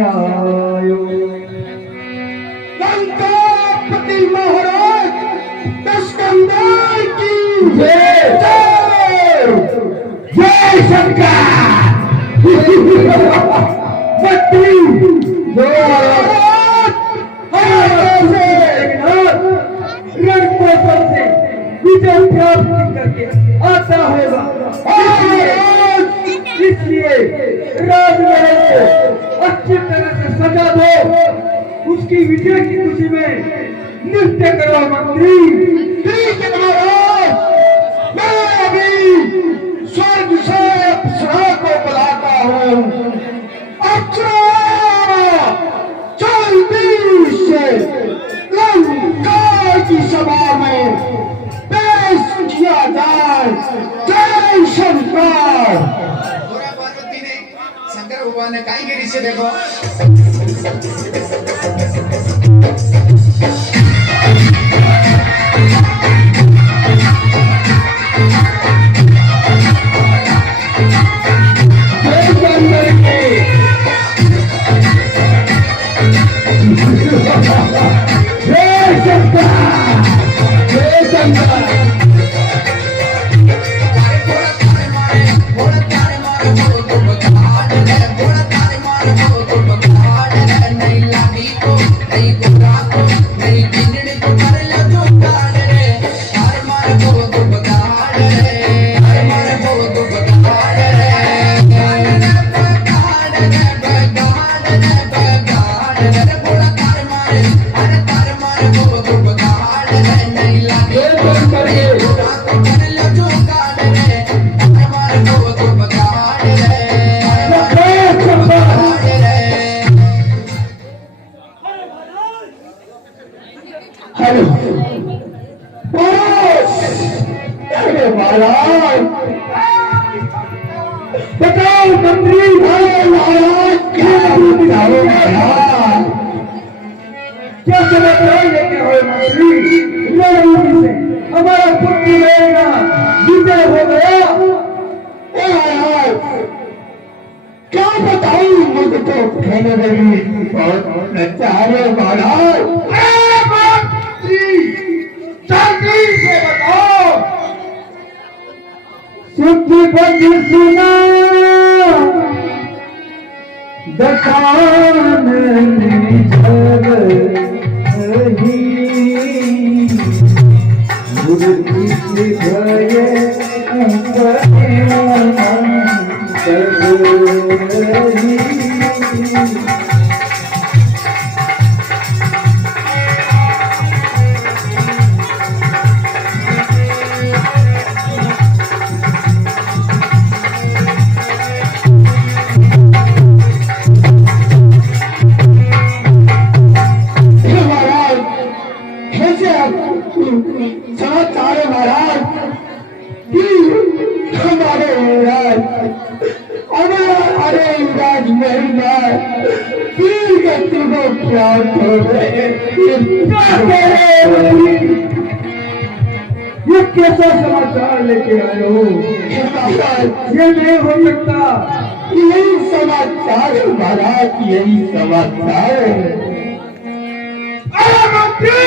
आयो। लंकापति महाराज दशकंदर की जय जय शंकर। मंत्री रणकोशल से विजय प्राप्त करके आता होगा, इसलिए राजमहल को अच्छी तरह से सजा दो। उसकी विजय की खुशी में नृत्य करो मंत्री। ठीक है महाराज, मैं अभी स्वर्ग से अप्सरा को बुलाता हूँ। अप्सरा जल्दी से लंका की सभा में पेश किया जाए। जय शंकर। पार्वती ने शंकर भगवान ने काई गिरी से देखो। बताओ मंत्री महाराज क्या समाचार लेके हो मंत्री? रणनीति से हमारा पुत्र रहेगा विजय हो गया। क्या बताऊं, मुझे तो कहने लगी बहुत नचारे महाराज। जल्दी से बताओ। सुख बद सुना दखान मूर्ति गए समाचार महाराज कि हमारे अरे राजमहल तीन गति को प्राप्त हो गए। ये कैसा समाचार लेके आए हो? ये नहीं हो सकता। यही समाचार है महाराज, यही समाचार है। अरे मंत्री,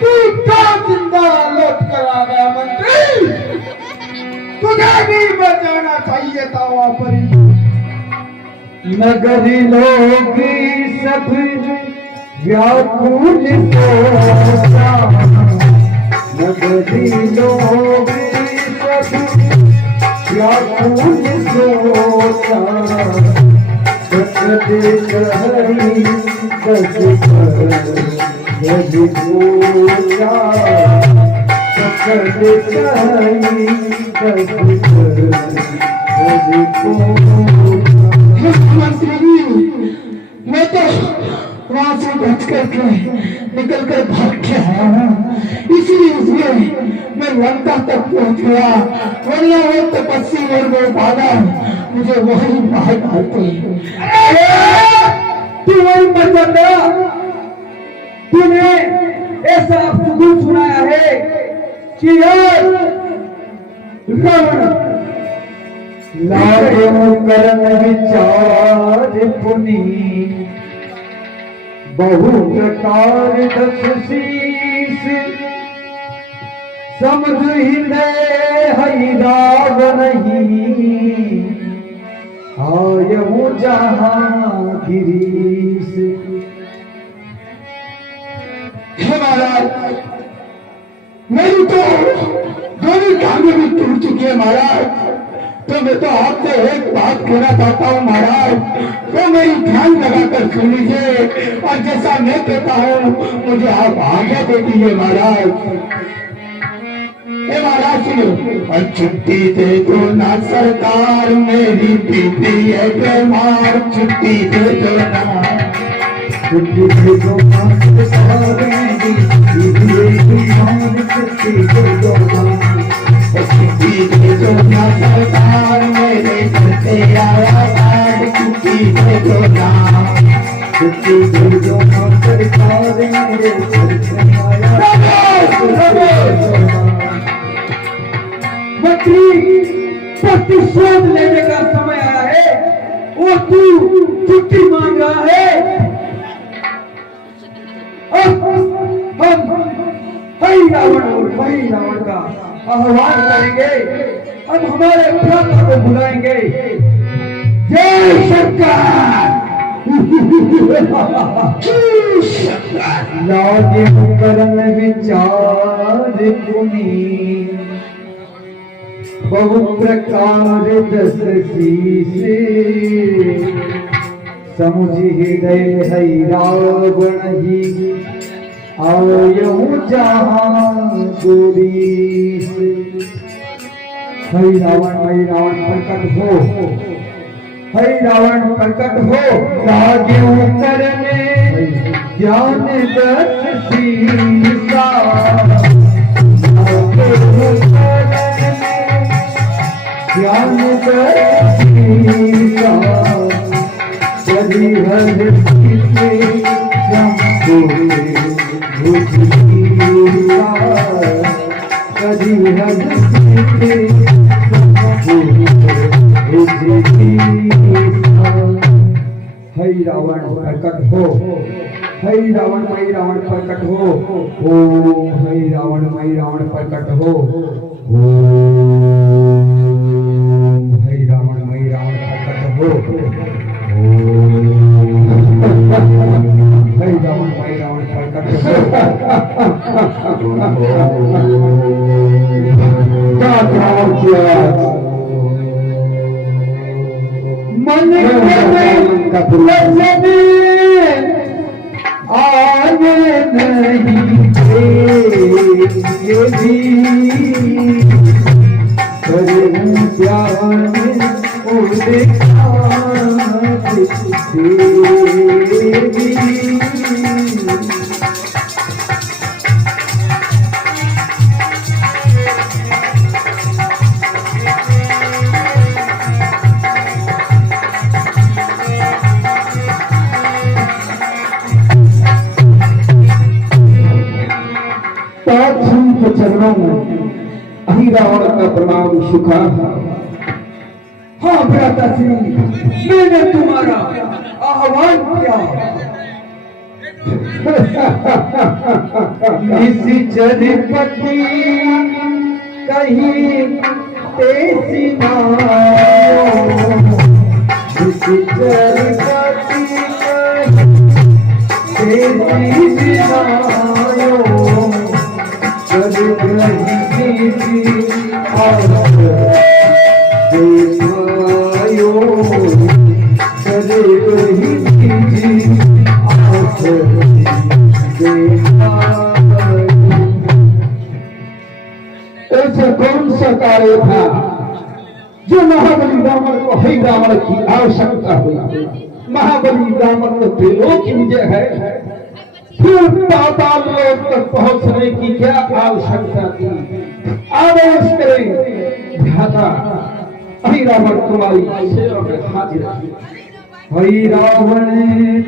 तू क्या जिंदा लौट कर आ गया मंत्री? तुझे भी बचाना चाहिए था वहां पर। नगरी लोग सब व्याकुल सोचा, नगरी लोग सब व्याकुल सोचा, सकते कहीं कस यदि पूजा, सकते कहीं कस यदि पूजा। मंत्री, मैं तो वहां से बच करके निकल कर भाग के आया हूँ, इसलिए मैं लंका तक पहुंच गया। वरना वो तपस्वी और वो भागा मुझे वही मार डालते। तू वही मर जाता। तूने ऐसा सुकून सुनाया है कि यार रावण लागे करन विचार पुनीत बहु प्रकार दस शीस समझ हृदय हई नहीं आयहूँ जहाँ गिरीश। हे महाराज, मेरी तो दोनों टांगें भी टूट चुकी है महाराज। तो मैं तो आपसे एक बात कहना चाहता हूँ महाराज, तो मेरी ध्यान लगाकर सुन लीजिए और जैसा मैं कहता हूँ मुझे आप आगे दे दीजिए महाराज। हे महाराज सुनो। और छुट्टी दे दो ना सरकार, मेरी बीती है बीमार, छुट्टी दे दो ना, छुट्टी दे दो ना सरकार, मेरी बीती है बीमार, छुट्टी दे दो ना, छुट्टी दे दो ना सरकार, मेरे घर से आया कार्ड, छुट्टी दे दो ना, छुट्टी दे दो ना सरकार, मेरे घर से आया प्रतिशोध लेने का समय आया है और तू छुट्टी मांग रहा है। वही रावण का आह्वान करेंगे, अब हमारे भ्राता को बुलाएंगे। जय शंकर। लागे करन विचार पुनीत बहु प्रकार दस शीसे समुझ हृदय हई रावण ही आयहूँ जहाँ गोरीश। हई रावण प्रकट हो, हई रावण प्रकट हो, लागे करने ज्ञान दस शीसा, ज्ञान दीसा कभी हर कभी हई रावण प्रकट हो, हई रावण प्रकट हो, ओम हई रावण प्रकट हो, मन आगे नहीं चरणों में अहि रावण का प्रणाम सुखा। हाँ भ्राता श्री, मैंने तुम्हारा आह्वान किया। इस जड़पति कहीं तेजी नायो, इस जड़पति कहीं तेजी नायो, ऐसे कौन सा कार्य था जो महाबली रावण को हई रावण की आवश्यकता हुई? महाबली रावण तो त्रिलोक विजय है, फिर पाताल लोक तक पहुंचने की क्या आवश्यकता थी? आदेश करें भ्राता, हई रावण तुम्हारी सेवा में हाजिर है। हई रावण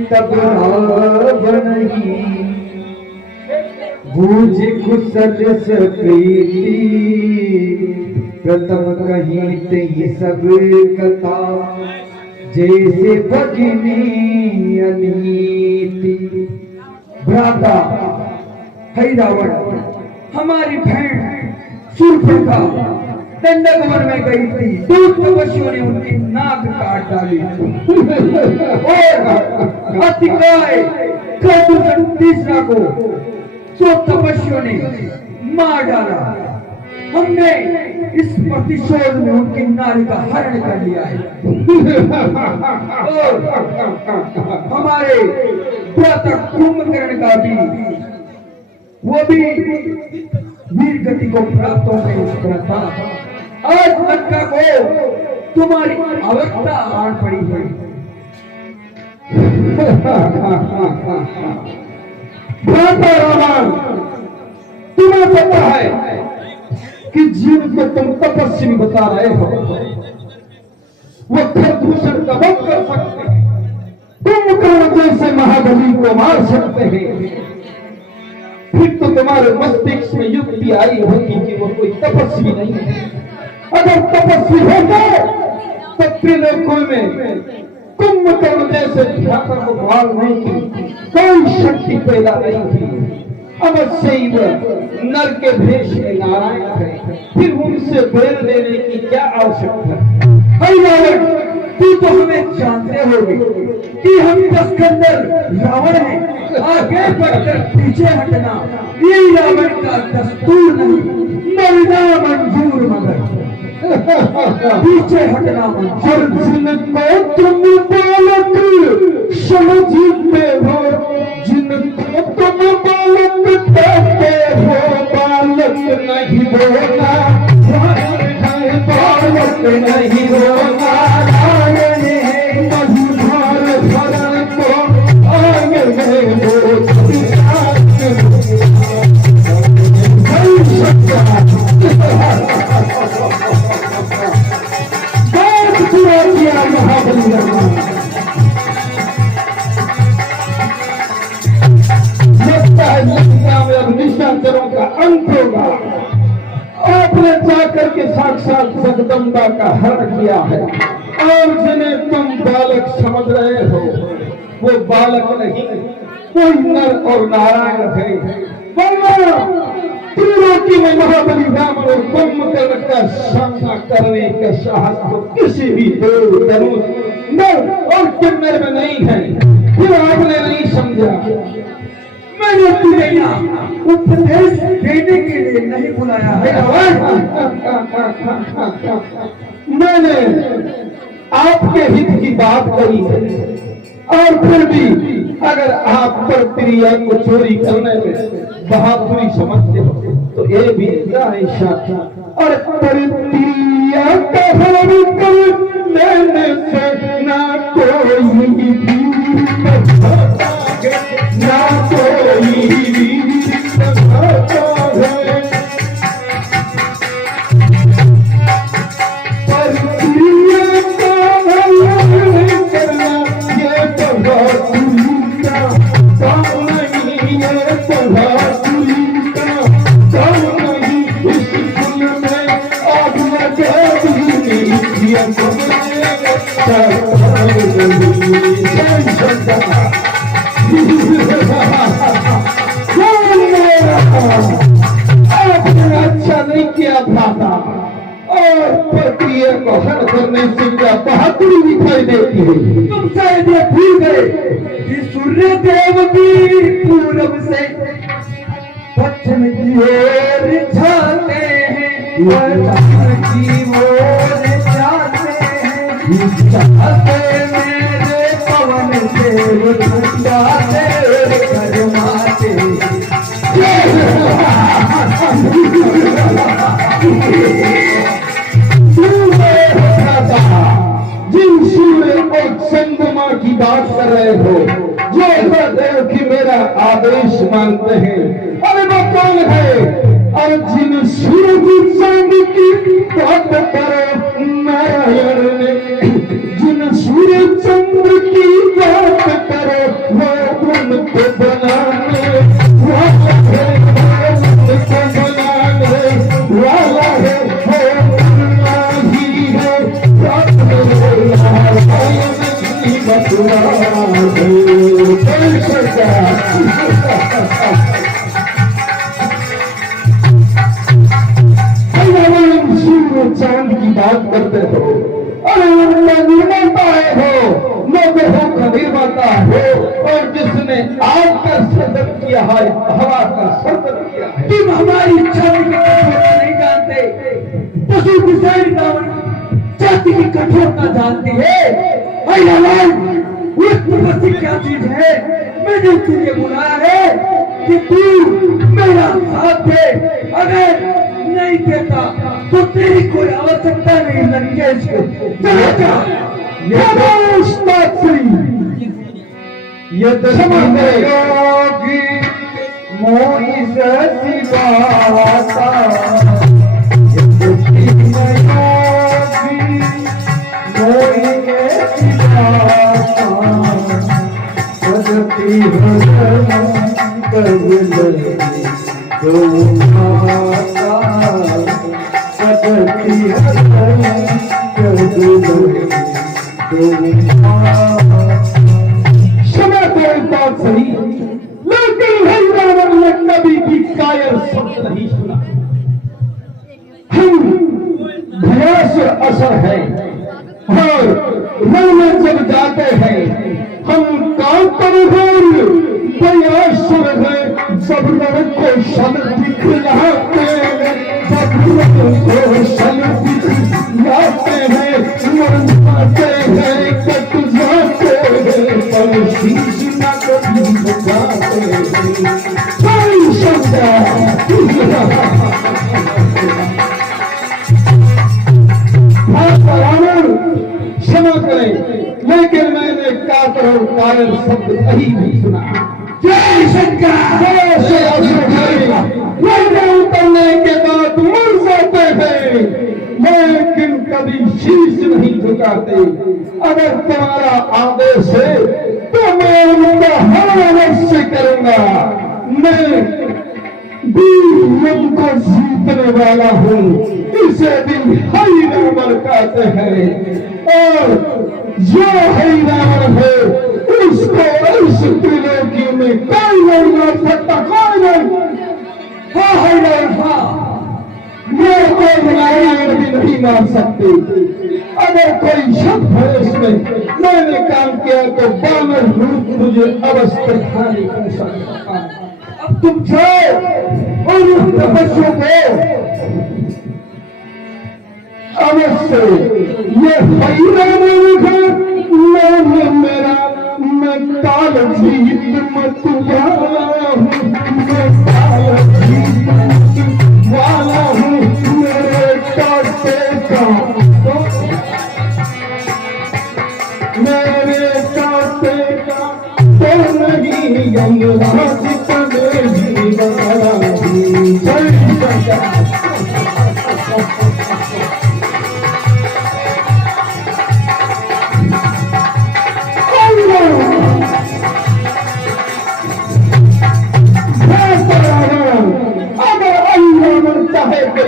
तब रावण ही बूझ कुशल प्रीति, प्रथम कहीं ते ये सब कथा जैसे भगिनी अनीति। भ्राता है रावण, हमारी बहन शूर्पणखा दंडकवन में गई थी, दो तपस्वियों ने उनकी नाक काट डाली और अतिकाय क्रतुसन तीसरा को 100 तपस्वियों ने मार डाला। हमने इस प्रतिशोध में उनकी नारी का हरण कर लिया है और हमारे भ्राता कुंभकर्ण का भी वो भी वीर गति को प्राप्त होने इस तरह था। आज लंका को तुम्हारी अवस्था आन पड़ी है। भ्राता रावण, तुम्हें पता है कि जिनको तुम तपस्वी बता रहे हो वो खरदूषण का वध कर सकते हैं, कुंभकर्ण जैसे महाबली को मार सकते हैं। फिर तो तुम्हारे मस्तिष्क में युक्ति आई होगी कि वो कोई तपस्वी नहीं है। अगर तपस्वी होता तो त्रिलोकों में कुंभकर्ण जैसे भ्राता को मारने की कोई शक्ति पैदा नहीं थी। अवश्य ही नर के भेष में नारायण है, फिर उनसे बैर लेने की क्या आवश्यकता है? तू तो हमें जानते होगे कि हम दस्कंदर रावण हैं। आगे बढ़कर पीछे हटना ये रावण का दस्तूर नहीं, मरना मंजूर मगर पीछे हटना मंजूर। जिनको तुम बालक समझते हो, जिनको तुम बालक कहते हो, बालक नहीं होना, बालक नहीं होना। मधुधार भरण को आगे निशाचरों का अंत होगा। आपने जाकर के साक्षात जगदम्बा का हरण किया है और जिन्हें तुम बालक समझ रहे हो वो बालक नहीं, कोई नर और नारायण है। त्रिलोकी में महाबली रावण और कुंभकर्ण का सामना करने का साहस तो किसी भी देव धनुष नर और किन्नर में नहीं है। फिर आपने नहीं समझा। मैंने तुम्हें यहाँ उपदेश देने के लिए नहीं बुलाया है। मैंने आपके हित की बात कही है और फिर भी अगर आप पर प्रिया को चोरी करने में बहादुरी समझते हो तो ये भी ऐसा और प्रिया करने से ना कोई भी ना कोई भी आपने अच्छा नहीं किया भ्राता और प्रक्रिया को हल करने से क्या बहादुरी दिखाई देती है। तुम शायद ये भूल गए कि सूर्य देव भी पूरब से पश्चिम की ओर जाते हैं, पश्चिम की ओर जाते हैं। जाते मेरे पवन देव जाते करमाते। जिन सूर्य और चंद्रमा की बात कर रहे हो जो देव की मेरा आदेश मानते हैं, अरे वो कौन है? और जिन सूर्य की चांद की बात करो नारायण ने, जिन सूर्य चंद्र की बात करो वो उनको बनाने वाला है, उनको बनाने वाला है। चांद की बात करते हो, अरे उनका निर्माता है हो, लोगों का निर्माता हो, और जिसने आग का सर्जन किया है, हवा का सर्जन किया है। तुम हमारी छाती की कठोरता नहीं जानते, पशु गुसाई छाती की कठोरता जानते हैं। वो तपस्या क्या चीज है? मैंने तुझे बुलाया है कि तू मेरा साथ दे, अगर नहीं देता तो तेरी कोई आवश्यकता नहीं लंकेश को। चला जा। ये योगी मोई सिवाता, समय तो एक बात सही, लेकिन हम रावण ने कभी भी कायर शब्द नहीं सुना। हम भया से असर है, और रण में जब जाते हैं हम कांतर दयासुर है, सब रण को शन दिखलाते हैं, सब रण को शन दिखलाते हैं, मर जाते हैं, कट जाते हैं, पर शीश न कभी बचाते हैं। कोई क्षमा करें, लेकिन मैंने कातर कायर शब्द कहीं नहीं सुना। जय शंकर। उतरने के बाद मर जाते हैं, लेकिन कभी शीश नहीं झुकाते। अगर तुम्हारा आदेश है तो मैं उनका हर अवश्य करूंगा। मैं वीर को जीतने वाला हूँ, इसे दिन हरि रावण कहते हैं, और जो हरि रावण है उसको इस त्रिलोकी में कोई नहीं मार सकता, कोई नहीं। हाँ हरि रावण, हाँ मैं कोई नारायण भी नहीं मार सकते। अगर कोई शब्द है इसमें मैंने काम किया तो बानर रूप मुझे अवश्य खाने कर सकता। अब तुम जाओ और उन तपस्या को अवश्य ये नाम मेरा, मैं काल जीत मत वाला हूँ, मैं काल जीत वाला हूँ, मेरे काटे का मेरे काटे का तो नहीं यमराज तने भी वाला हूँ। जय शंकर।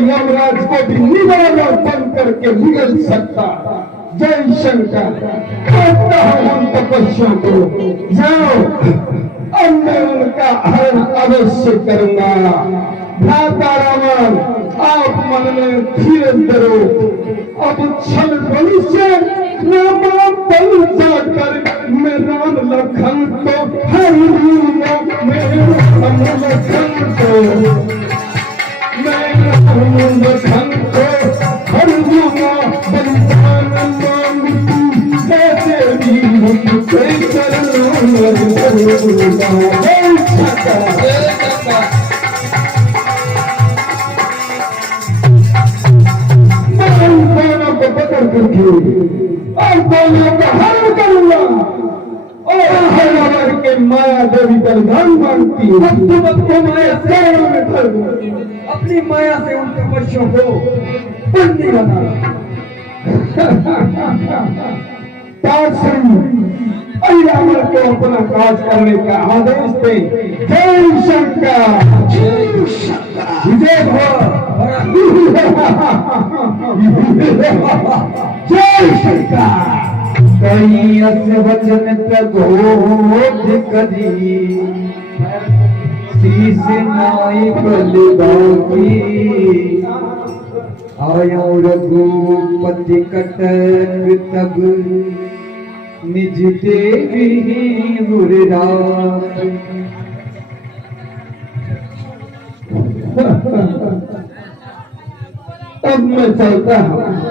यमराज को भी निराला बन करके निगल सकता। जय शंकर। कहता हूं उन तपस्या को, जाओ, अब मैं उनका हरण अवश्य करूंगा। भ्राता रावण, आप मन में धीरे धरो, अब छल बल से राम बल जाकर मैं राम लखन को हर दूंगा, मैं राम लखन को लखन को हर दूंगा, बलिदान मांगती कैसे भी कोई करूंगा। को पकड़ करके और दोनों का हरण करूंगा, और हर नगर के माया देवी बलिदान मांगती है। तुम अपनी माया में ठग अपनी माया से उन तपस्या को बंदी बना। रावण को अपना काज करने का आदेश दे। जय शंकर। जय शंकर। विजय जय शंकर। कहीं अस वचन प्रबोध करी शीश नाई बल बाकी आयो रघुपति कटक तब निज देवी मुराद। अब मैं चलता हूँ,